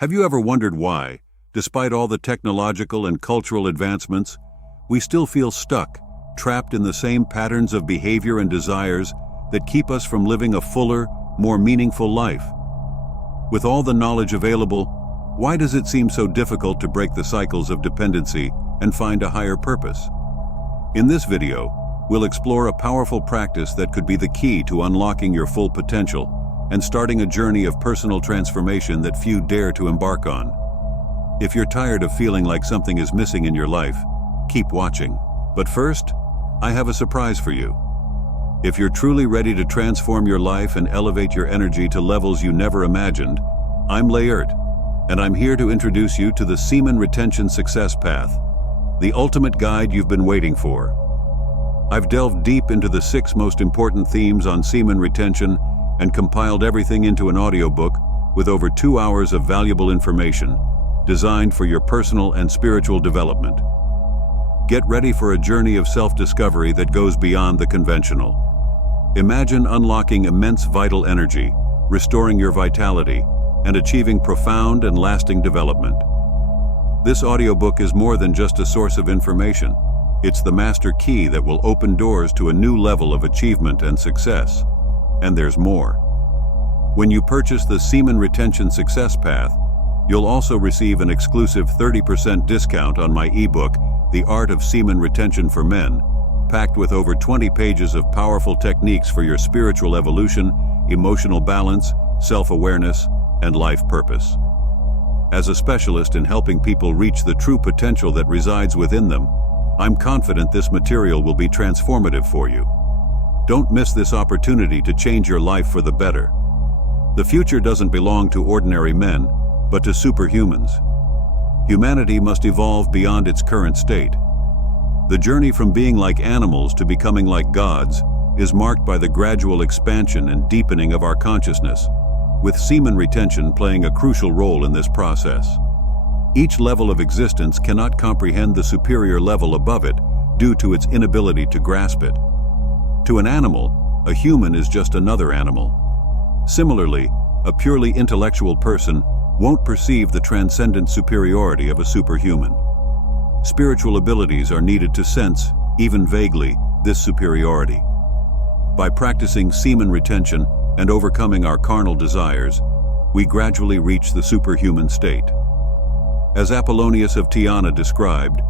Have you ever wondered why, despite all the technological and cultural advancements, we still feel stuck, trapped in the same patterns of behavior and desires that keep us from living a fuller, more meaningful life? With all the knowledge available, why does it seem so difficult to break the cycles of dependency and find a higher purpose? In this video, we'll explore a powerful practice that could be the key to unlocking your full potential and starting a journey of personal transformation that few dare to embark on. If you're tired of feeling like something is missing in your life, keep watching. But first, I have a surprise for you. If you're truly ready to transform your life and elevate your energy to levels you never imagined, I'm Layert, and I'm here to introduce you to the Semen Retention Success Path, the ultimate guide you've been waiting for. I've delved deep into the 6 most important themes on semen retention and compiled everything into an audiobook with over 2 hours of valuable information designed for your personal and spiritual development. Get ready for a journey of self-discovery that goes beyond the conventional. Imagine unlocking immense vital energy, restoring your vitality, and achieving profound and lasting development. This audiobook is more than just a source of information. It's the master key that will open doors to a new level of achievement and success. And there's more. When you purchase the Semen Retention Success Path, you'll also receive an exclusive 30% discount on my ebook, The Art of Semen Retention for Men, packed with over 20 pages of powerful techniques for your spiritual evolution, emotional balance, self-awareness, and life purpose. As a specialist in helping people reach the true potential that resides within them, I'm confident this material will be transformative for you. Don't miss this opportunity to change your life for the better. The future doesn't belong to ordinary men, but to superhumans. Humanity must evolve beyond its current state. The journey from being like animals to becoming like gods is marked by the gradual expansion and deepening of our consciousness, with semen retention playing a crucial role in this process. Each level of existence cannot comprehend the superior level above it due to its inability to grasp it. To an animal, a human is just another animal. Similarly, a purely intellectual person won't perceive the transcendent superiority of a superhuman. Spiritual abilities are needed to sense, even vaguely, this superiority. By practicing semen retention and overcoming our carnal desires, we gradually reach the superhuman state. As Apollonius of Tyana described,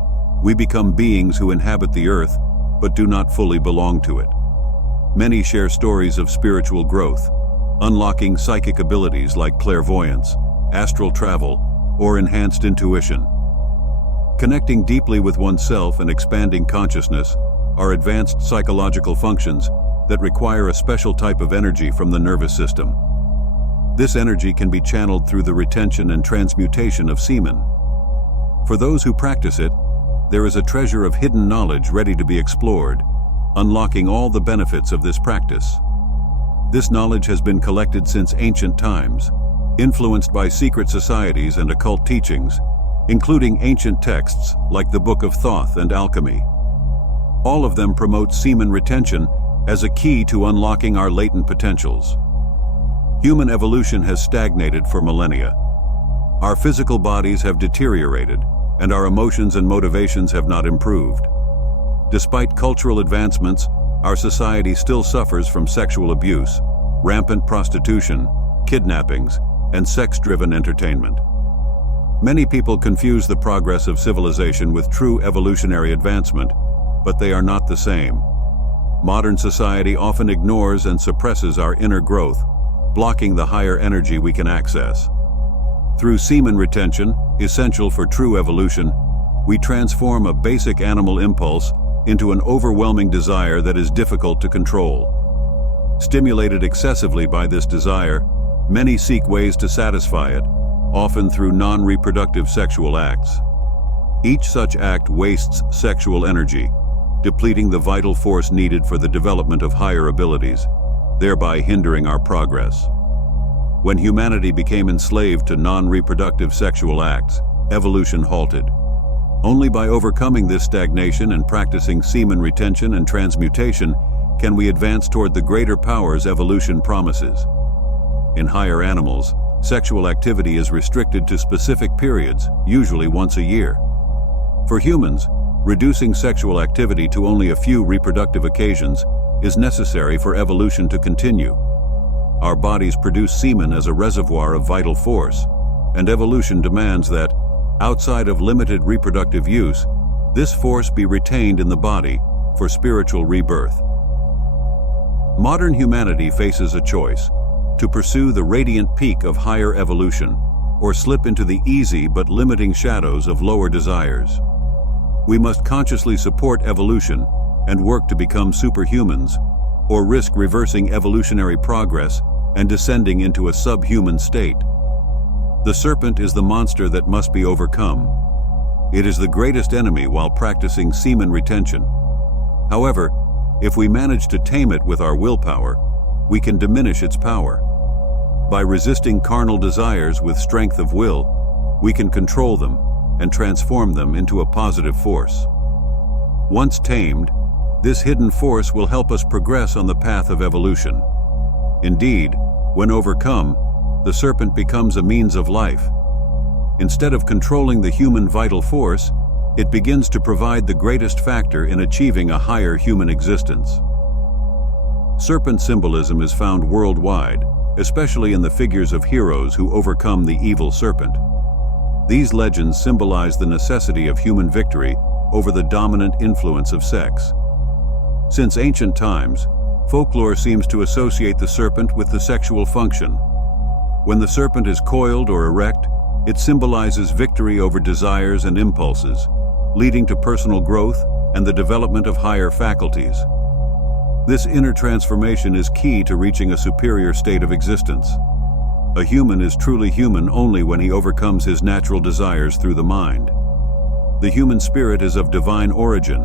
we become beings who inhabit the earth but do not fully belong to it. Many share stories of spiritual growth, unlocking psychic abilities like clairvoyance, astral travel, or enhanced intuition. Connecting deeply with oneself and expanding consciousness are advanced psychological functions that require a special type of energy from the nervous system. This energy can be channeled through the retention and transmutation of semen. For those who practice it, there is a treasure of hidden knowledge ready to be explored, unlocking all the benefits of this practice. This knowledge has been collected since ancient times, influenced by secret societies and occult teachings, including ancient texts like the Book of Thoth and Alchemy. All of them promote semen retention as a key to unlocking our latent potentials. Human evolution has stagnated for millennia. Our physical bodies have deteriorated, and our emotions and motivations have not improved. Despite cultural advancements, our society still suffers from sexual abuse, rampant prostitution, kidnappings, and sex-driven entertainment. Many people confuse the progress of civilization with true evolutionary advancement, but they are not the same. Modern society often ignores and suppresses our inner growth, blocking the higher energy we can access. Through semen retention, essential for true evolution, we transform a basic animal impulse into an overwhelming desire that is difficult to control. Stimulated excessively by this desire, many seek ways to satisfy it, often through non-reproductive sexual acts. Each such act wastes sexual energy, depleting the vital force needed for the development of higher abilities, thereby hindering our progress. When humanity became enslaved to non-reproductive sexual acts, evolution halted. Only by overcoming this stagnation and practicing semen retention and transmutation can we advance toward the greater powers evolution promises. In higher animals, Sexual activity is restricted to specific periods, usually once a year. For humans, reducing sexual activity to only a few reproductive occasions is necessary for evolution to continue. Our bodies produce semen as a reservoir of vital force, and evolution demands that, outside of limited reproductive use, this force be retained in the body for spiritual rebirth. Modern humanity faces a choice: to pursue the radiant peak of higher evolution, or slip into the easy but limiting shadows of lower desires. We must consciously support evolution and work to become superhumans, or risk reversing evolutionary progress and descending into a subhuman state. The serpent is the monster that must be overcome. It is the greatest enemy while practicing semen retention. However, if we manage to tame it with our willpower, we can diminish its power. By resisting carnal desires with strength of will, we can control them and transform them into a positive force. Once tamed, this hidden force will help us progress on the path of evolution. Indeed, when overcome, the serpent becomes a means of life. Instead of controlling the human vital force, it begins to provide the greatest factor in achieving a higher human existence. Serpent symbolism is found worldwide, especially in the figures of heroes who overcome the evil serpent. These legends symbolize the necessity of human victory over the dominant influence of sex. Since ancient times, folklore seems to associate the serpent with the sexual function. When the serpent is coiled or erect, it symbolizes victory over desires and impulses, leading to personal growth and the development of higher faculties. This inner transformation is key to reaching a superior state of existence. A human is truly human only when he overcomes his natural desires through the mind. The human spirit is of divine origin,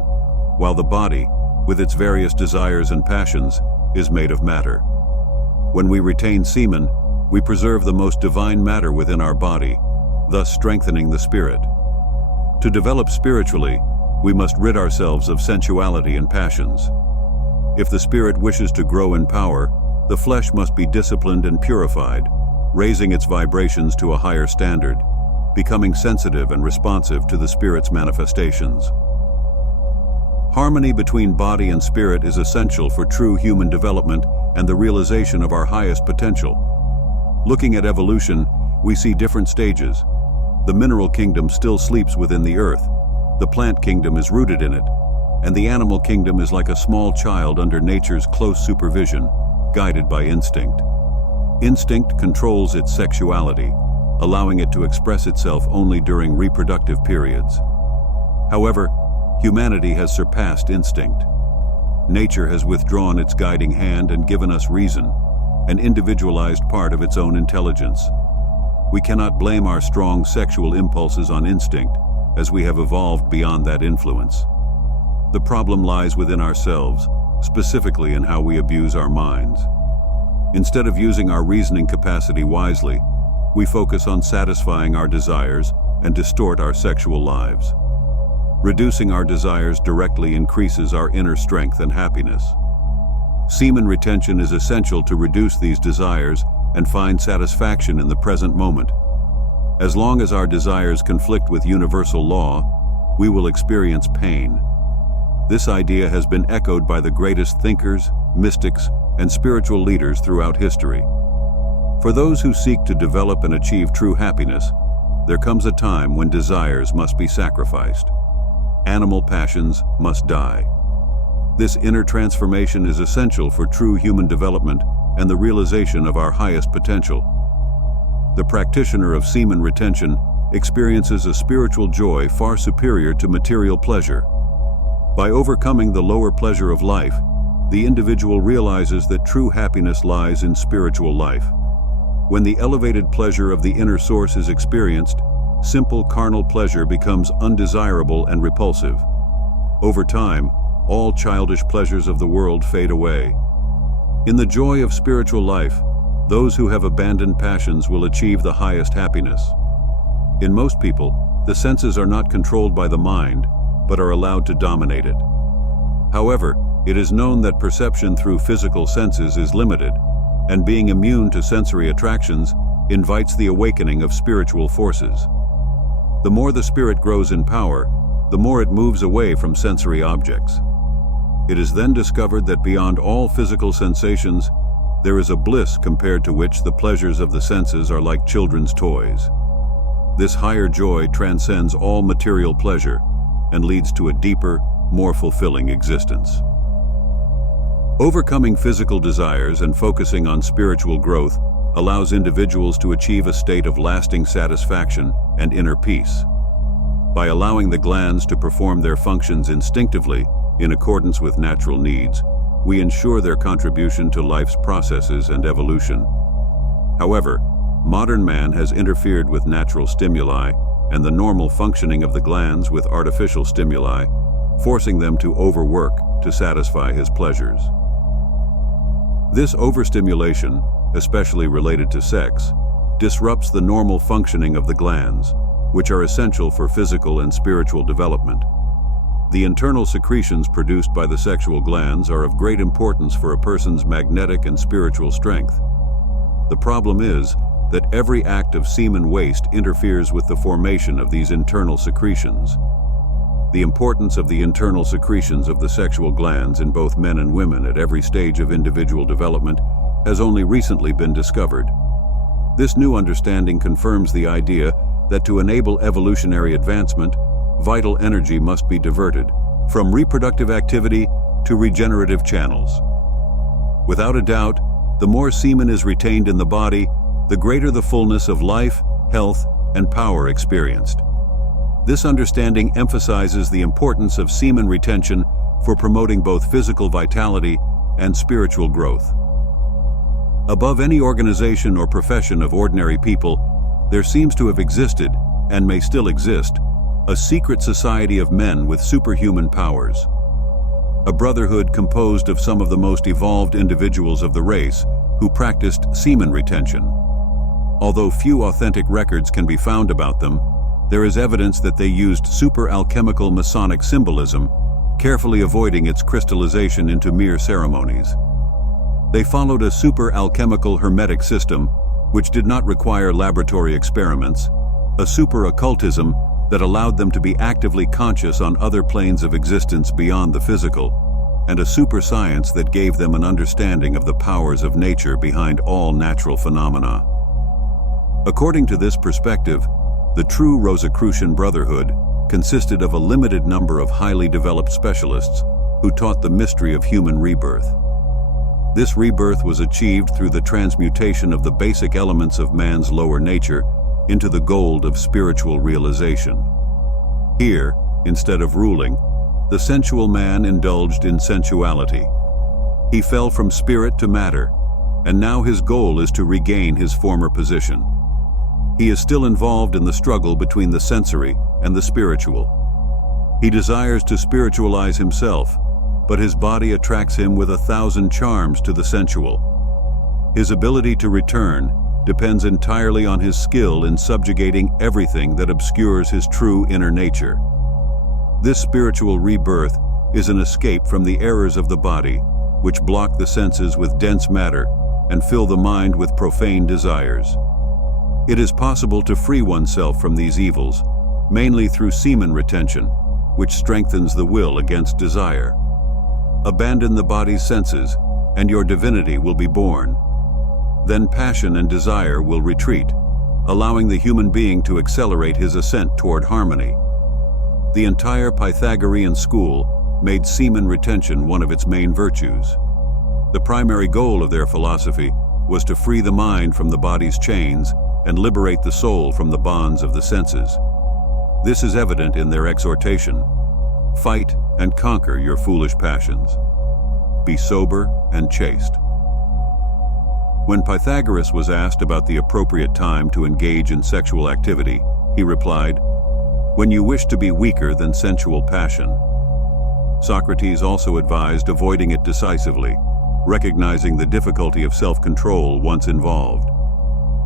while the body, with its various desires and passions, is made of matter. When we retain semen, we preserve the most divine matter within our body, thus strengthening the spirit. To develop spiritually, we must rid ourselves of sensuality and passions. If the spirit wishes to grow in power, the flesh must be disciplined and purified, raising its vibrations to a higher standard, becoming sensitive and responsive to the spirit's manifestations. Harmony between body and spirit is essential for true human development and the realization of our highest potential. Looking at evolution, we see different stages. The mineral kingdom still sleeps within the earth, the plant kingdom is rooted in it, and the animal kingdom is like a small child under nature's close supervision, guided by instinct. Instinct controls its sexuality, allowing it to express itself only during reproductive periods. However, humanity has surpassed instinct. Nature has withdrawn its guiding hand and given us reason, an individualized part of its own intelligence. We cannot blame our strong sexual impulses on instinct, as we have evolved beyond that influence. The problem lies within ourselves, specifically in how we abuse our minds. Instead of using our reasoning capacity wisely, we focus on satisfying our desires and distort our sexual lives. Reducing our desires directly increases our inner strength and happiness. Semen retention is essential to reduce these desires and find satisfaction in the present moment. As long as our desires conflict with universal law, we will experience pain. This idea has been echoed by the greatest thinkers, mystics, and spiritual leaders throughout history. For those who seek to develop and achieve true happiness, there comes a time when desires must be sacrificed. Animal passions must die. This inner transformation is essential for true human development and the realization of our highest potential. The practitioner of semen retention experiences a spiritual joy far superior to material pleasure. By overcoming the lower pleasure of life, the individual realizes that true happiness lies in spiritual life. When the elevated pleasure of the inner source is experienced, simple carnal pleasure becomes undesirable and repulsive. Over time, all childish pleasures of the world fade away. In the joy of spiritual life, those who have abandoned passions will achieve the highest happiness. In most people, the senses are not controlled by the mind, but are allowed to dominate it. However, it is known that perception through physical senses is limited, and being immune to sensory attractions invites the awakening of spiritual forces. The more the spirit grows in power, the more it moves away from sensory objects. It is then discovered that beyond all physical sensations, there is a bliss compared to which the pleasures of the senses are like children's toys. This higher joy transcends all material pleasure and leads to a deeper, more fulfilling existence. Overcoming physical desires and focusing on spiritual growth allows individuals to achieve a state of lasting satisfaction and inner peace. By allowing the glands to perform their functions instinctively, in accordance with natural needs, we ensure their contribution to life's processes and evolution. However, modern man has interfered with natural stimuli and the normal functioning of the glands with artificial stimuli, forcing them to overwork to satisfy his pleasures. This overstimulation, especially related to sex, disrupts the normal functioning of the glands, which are essential for physical and spiritual development. The internal secretions produced by the sexual glands are of great importance for a person's magnetic and spiritual strength. The problem is that every act of semen waste interferes with the formation of these internal secretions. The importance of the internal secretions of the sexual glands in both men and women at every stage of individual development has only recently been discovered. This new understanding confirms the idea that to enable evolutionary advancement, vital energy must be diverted from reproductive activity to regenerative channels. Without a doubt, the more semen is retained in the body, the greater the fullness of life, health, and power experienced. This understanding emphasizes the importance of semen retention for promoting both physical vitality and spiritual growth. Above any organization or profession of ordinary people, there seems to have existed, and may still exist, a secret society of men with superhuman powers. A brotherhood composed of some of the most evolved individuals of the race who practiced semen retention. Although few authentic records can be found about them, there is evidence that they used super-alchemical Masonic symbolism, carefully avoiding its crystallization into mere ceremonies. They followed a super-alchemical hermetic system, which did not require laboratory experiments, a super-occultism that allowed them to be actively conscious on other planes of existence beyond the physical, and a super-science that gave them an understanding of the powers of nature behind all natural phenomena. According to this perspective, the true Rosicrucian Brotherhood consisted of a limited number of highly developed specialists who taught the mystery of human rebirth. This rebirth was achieved through the transmutation of the basic elements of man's lower nature into the gold of spiritual realization. Here, instead of ruling, the sensual man indulged in sensuality. He fell from spirit to matter, and now his goal is to regain his former position. He is still involved in the struggle between the sensory and the spiritual. He desires to spiritualize himself, but his body attracts him with 1,000 charms to the sensual. His ability to return depends entirely on his skill in subjugating everything that obscures his true inner nature. This spiritual rebirth is an escape from the errors of the body, which block the senses with dense matter and fill the mind with profane desires. It is possible to free oneself from these evils, mainly through semen retention, which strengthens the will against desire. Abandon the body's senses, and your divinity will be born. Then passion and desire will retreat, allowing the human being to accelerate his ascent toward harmony. The entire Pythagorean school made semen retention one of its main virtues. The primary goal of their philosophy was to free the mind from the body's chains and liberate the soul from the bonds of the senses. This is evident in their exhortation: fight and conquer your foolish passions. Be sober and chaste. When Pythagoras was asked about the appropriate time to engage in sexual activity, he replied, "When you wish to be weaker than sensual passion." Socrates also advised avoiding it decisively, recognizing the difficulty of self-control once involved.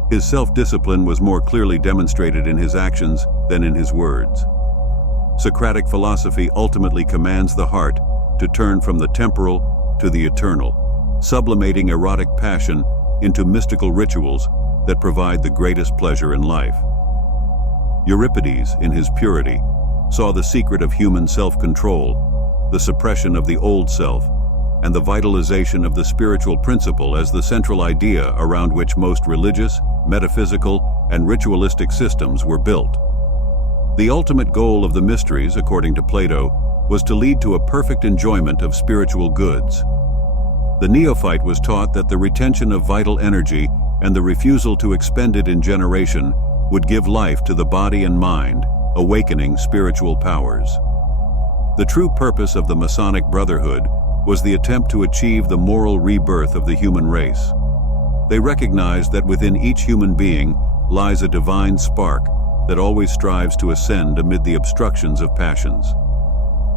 His self-discipline was more clearly demonstrated in his actions than in his words. Socratic philosophy ultimately commands the heart to turn from the temporal to the eternal, sublimating erotic passion into mystical rituals that provide the greatest pleasure in life. Euripides, in his purity, saw the secret of human self-control, the suppression of the old self, and the vitalization of the spiritual principle as the central idea around which most religious, metaphysical, and ritualistic systems were built. The ultimate goal of the mysteries, according to Plato, was to lead to a perfect enjoyment of spiritual goods. The neophyte was taught that the retention of vital energy and the refusal to expend it in generation would give life to the body and mind, awakening spiritual powers. The true purpose of the Masonic Brotherhood was the attempt to achieve the moral rebirth of the human race. They recognized that within each human being lies a divine spark that always strives to ascend amid the obstructions of passions.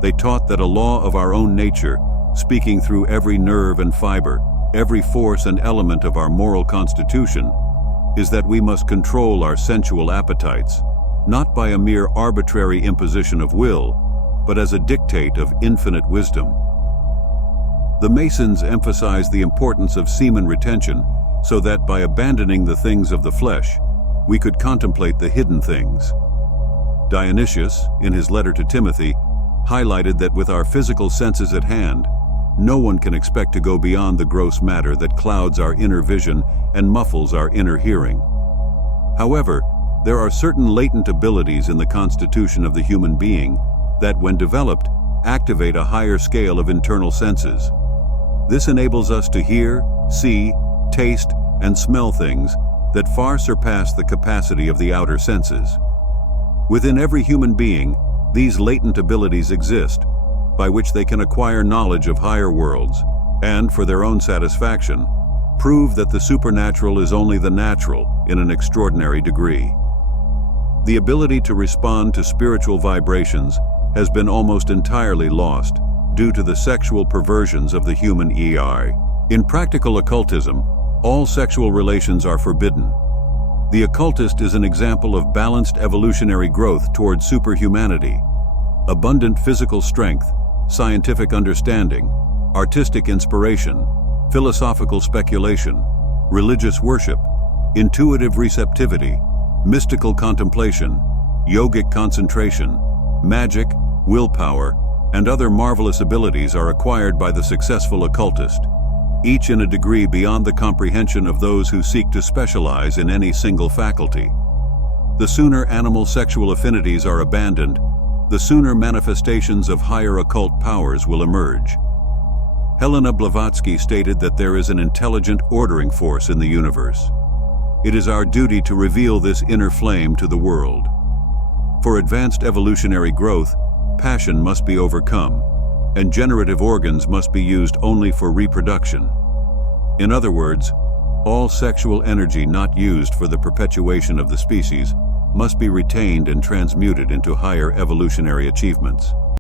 They taught that a law of our own nature, speaking through every nerve and fiber, every force and element of our moral constitution, is that we must control our sensual appetites, not by a mere arbitrary imposition of will, but as a dictate of infinite wisdom. The Masons emphasized the importance of semen retention so that by abandoning the things of the flesh, we could contemplate the hidden things. Dionysius, in his letter to Timothy, highlighted that with our physical senses at hand, no one can expect to go beyond the gross matter that clouds our inner vision and muffles our inner hearing. However, there are certain latent abilities in the constitution of the human being that, when developed, activate a higher scale of internal senses. This enables us to hear, see, taste, and smell things that far surpass the capacity of the outer senses. Within every human being, these latent abilities exist, by which they can acquire knowledge of higher worlds, and, for their own satisfaction, prove that the supernatural is only the natural in an extraordinary degree. The ability to respond to spiritual vibrations has been almost entirely lost due to the sexual perversions of the human EI. In practical occultism, all sexual relations are forbidden. The occultist is an example of balanced evolutionary growth toward superhumanity. Abundant physical strength, scientific understanding, artistic inspiration, philosophical speculation, religious worship, intuitive receptivity, mystical contemplation, yogic concentration, magic, willpower, and other marvelous abilities are acquired by the successful occultist, each in a degree beyond the comprehension of those who seek to specialize in any single faculty. The sooner animal sexual affinities are abandoned, the sooner manifestations of higher occult powers will emerge. Helena Blavatsky stated that there is an intelligent ordering force in the universe. It is our duty to reveal this inner flame to the world. For advanced evolutionary growth, passion must be overcome, and generative organs must be used only for reproduction. In other words, all sexual energy not used for the perpetuation of the species must be retained and transmuted into higher evolutionary achievements.